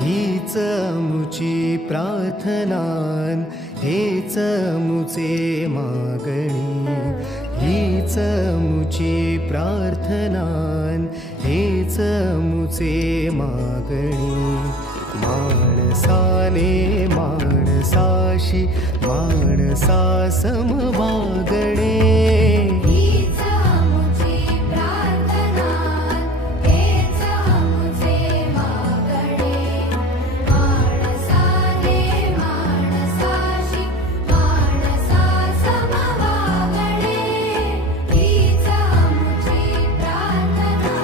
हीच मुची प्रार्थनान, हेच मुचे मागणी. हीच मुची प्रार्थनान, हेच मुचे मागणी. माणसाने माणसाशी माणसा सम वागणे. हीच मुची प्रार्थना, हेच मुचे मागणे. माणसाने माणसाशी माणसा सम वागणे. हीच मुची प्रार्थना.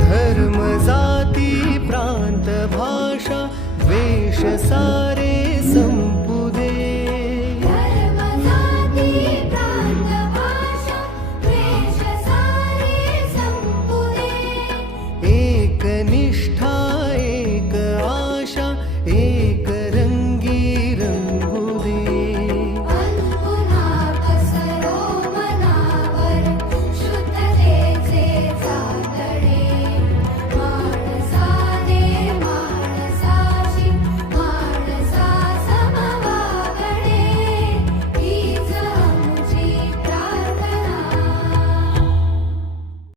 धर्म जाती प्रांत भाषा द्वेष